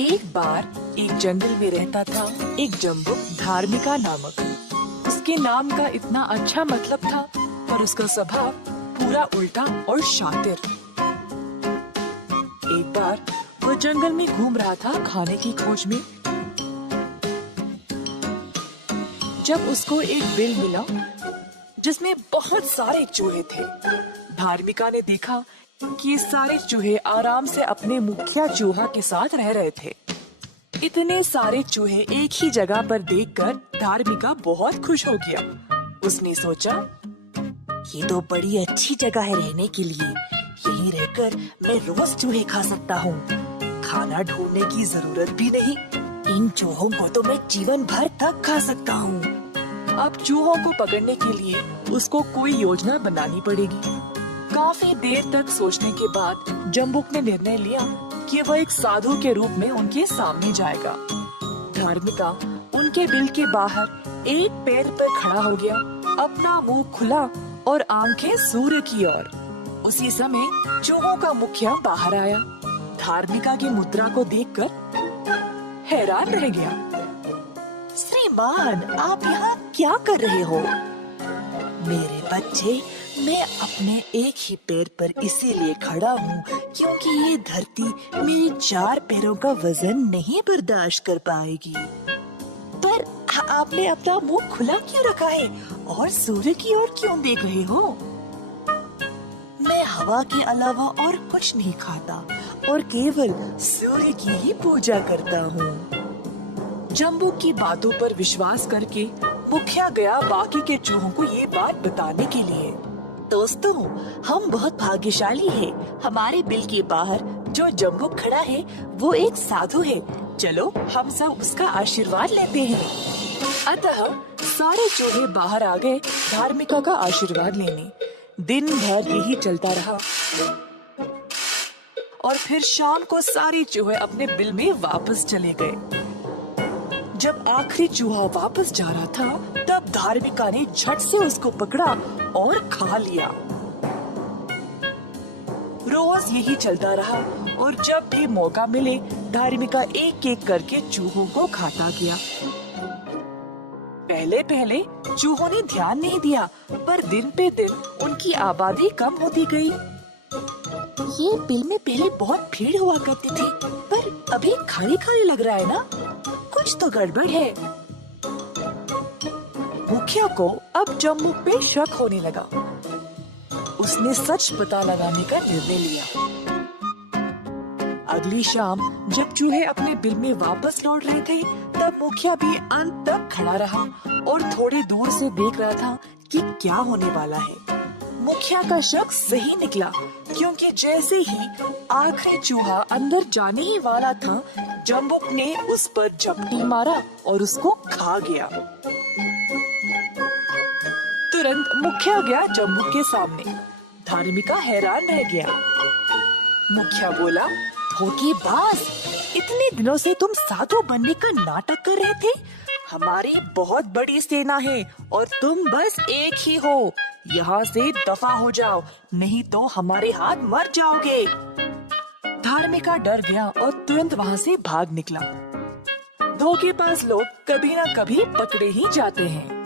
एक बार एक जंगल में रहता था एक जम्बुक धार्मिका नामक। उसके नाम का इतना अच्छा मतलब था, पर उसका स्वभाव पूरा उल्टा और शातिर। एक बार वो जंगल में घूम रहा था खाने की खोज में, जब उसको एक बिल मिला जिसमें बहुत सारे चूहे थे। धार्मिका ने देखा कि सारे चूहे आराम से अपने मुखिया चूहा के साथ रह रहे थे। इतने सारे चूहे एक ही जगह पर देखकर धार्मिका बहुत खुश हो गया। उसने सोचा, ये तो बड़ी अच्छी जगह है रहने के लिए। यहीं रहकर मैं रोज चूहे खा सकता हूँ। खाना ढूंढने की जरूरत भी नहीं। इन चूहों को तो मैं जीवन भर तक खा सकता हूँ। अब चूहों को पकड़ने के लिए उसको कोई योजना बनानी पड़ेगी। काफी देर तक सोचने के बाद जम्बुक ने निर्णय लिया कि वह एक साधु के रूप में उनके सामने जाएगा। धार्मिका उनके बिल के बाहर एक पैर पर खड़ा हो गया, अपना मुंह खुला और आंखें सूर्य की ओर। उसी समय चूहों का मुखिया बाहर आया। धार्मिका की मुद्रा को देखकर हैरान रह गया। श्रीमान, आप यहाँ क्या कर रहे हो? मेरे बच्चे, मैं अपने एक ही पैर पर इसीलिए खड़ा हूँ क्योंकि ये धरती मेरे 4 पैरों का वजन नहीं बर्दाश्त कर पाएगी। पर आपने अपना मुंह खुला क्यों रखा है और सूर्य की ओर क्यों देख रहे हो? मैं हवा के अलावा और कुछ नहीं खाता और केवल सूर्य की ही पूजा करता हूँ। जम्बुक की बातों पर विश्वास करके मुखिया गया बाकी के चूहों को ये बात बताने के लिए। दोस्तों, हम बहुत भाग्यशाली हैं। हमारे बिल के बाहर जो जम्बुक खड़ा है वो एक साधु है। चलो हम सब उसका आशीर्वाद लेते हैं। अतः सारे चूहे बाहर आ गए धार्मिका का आशीर्वाद लेने। दिन भर यही चलता रहा और फिर शाम को सारे चूहे अपने बिल में वापस चले गए। जब आखिरी चूहा वापस जा रहा था, तब धार्मिका ने झट से उसको पकड़ा और खा लिया। रोज यही चलता रहा और जब भी मौका मिले धार्मिका एक एक करके चूहों को खाता गया। पहले पहले चूहों ने ध्यान नहीं दिया, पर दिन पे दिन उनकी आबादी कम होती गई। ये बिल में पहले बहुत भीड़ हुआ करती थी, पर अभी खाली खाली लग रहा है ना? कुछ तो गड़बड़ है। मुखिया को अब जम्बुक पे शक होने लगा। उसने सच पता लगाने का निर्णय लिया। अगली शाम जब चूहे अपने बिल में वापस लौट रहे थे, तब मुखिया भी अंत तक खड़ा रहा और थोड़ी दूर से देख रहा था कि क्या होने वाला है। मुखिया का शक सही निकला, क्योंकि जैसे ही आखिरी चूहा अंदर जाने ही वाला था, जम्बुक ने उस पर झपटी मारा और उसको खा गया। तुरंत मुखिया गया जम्बुक के सामने। धार्मिका हैरान रह गया। मुखिया बोला, धोखेबाज, इतने दिनों से तुम साधु बनने का नाटक कर रहे थे। हमारी बहुत बड़ी सेना है और तुम बस एक ही हो। यहाँ से दफा हो जाओ, नहीं तो हमारे हाथ मर जाओगे। धार्मिका डर गया और तुरंत वहाँ से भाग निकला। धोखेबाज लोग कभी न कभी पकड़े ही जाते हैं।